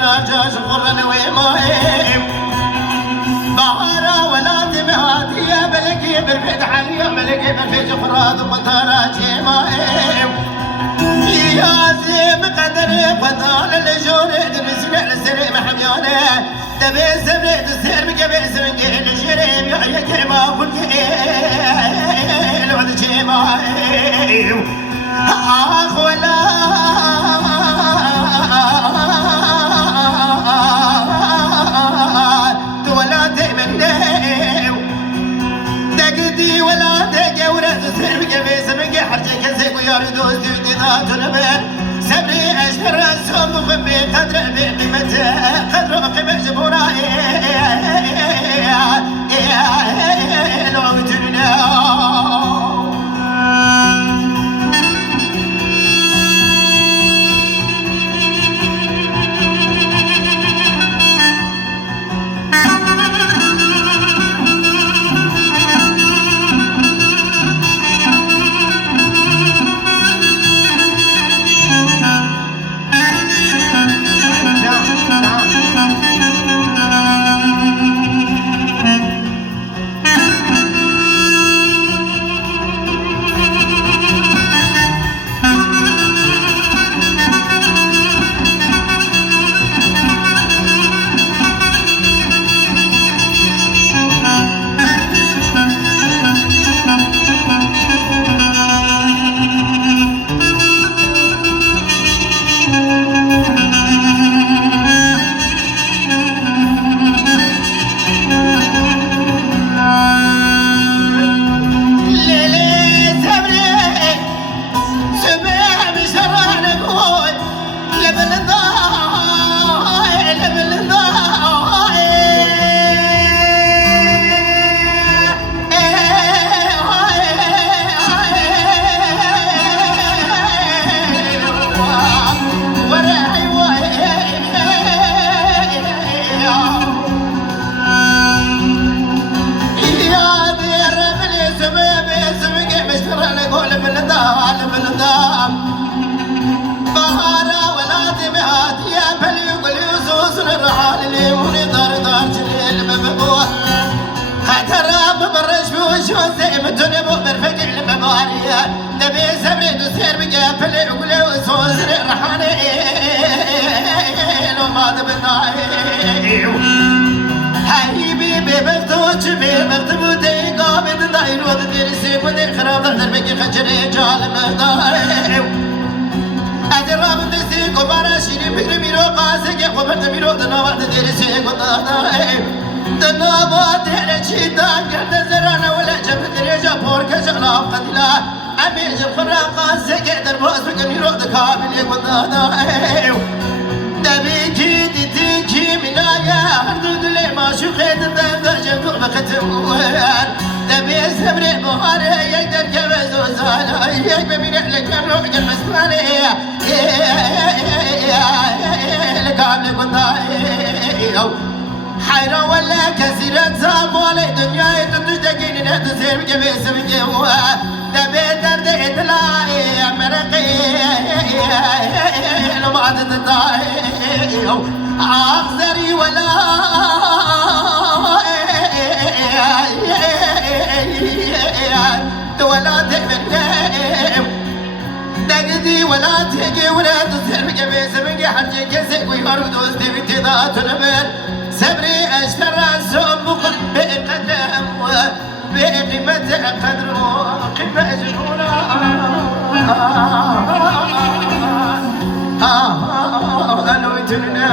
الراجاج غرنا ويمايم بهارا ولا دمعات يا بلقي بالبيت حالي بلقي بالبيت فراد وطارات يمايم يا زيم قدري قدال الجور درسنا السري محميانه تبي سبري تسير بقبي سمنجي الجريم يا كيما فلقي الوعد جيمايم اخ ولا سبري أشهر السوم وخبي قدر بقيمته قدر قيمة جبوراي تبي سبري تسير بقفل وقلي وصوصر رحاني لو ما تبناي حبيبي ببغتوش ببغتبوتي قابل داير وضدير سيبوني خراب دربكي خجري جال مداي أجرام دستي قبارا شيري بكري ميرو قاسي قبرت ميرو دنوات دير سيكو داي دنوات دير شيطان قرد زرانا ولا جبت ريجا بورك شغلاف قتلا أميج الفراقة سيقدر بوز بكني رود كامل يقول داي دبيكي ديتيكي منايا هردود لي ما شوخيت الدندر جبتو بختموان دبي سبري بوهاري يقدر كبز وزانا يقبي من أهلك ممنوع المسماني لكامل يقول داي حيرة ولا كثيرة زامولي دنياي تدقين نهتسير بجبي سبقي دبي درد إطلاعي مرقي لو بعد تطاعي أخزري ولا ولا تهمني دقدي ولا تهجي ولا تصير بجبي سبقي حرجي كسك ويهارو دوستي بانتظار تنمر سبري أشترى السوم بقدم بقيمة قدره قمة جنونا أنا ويتنا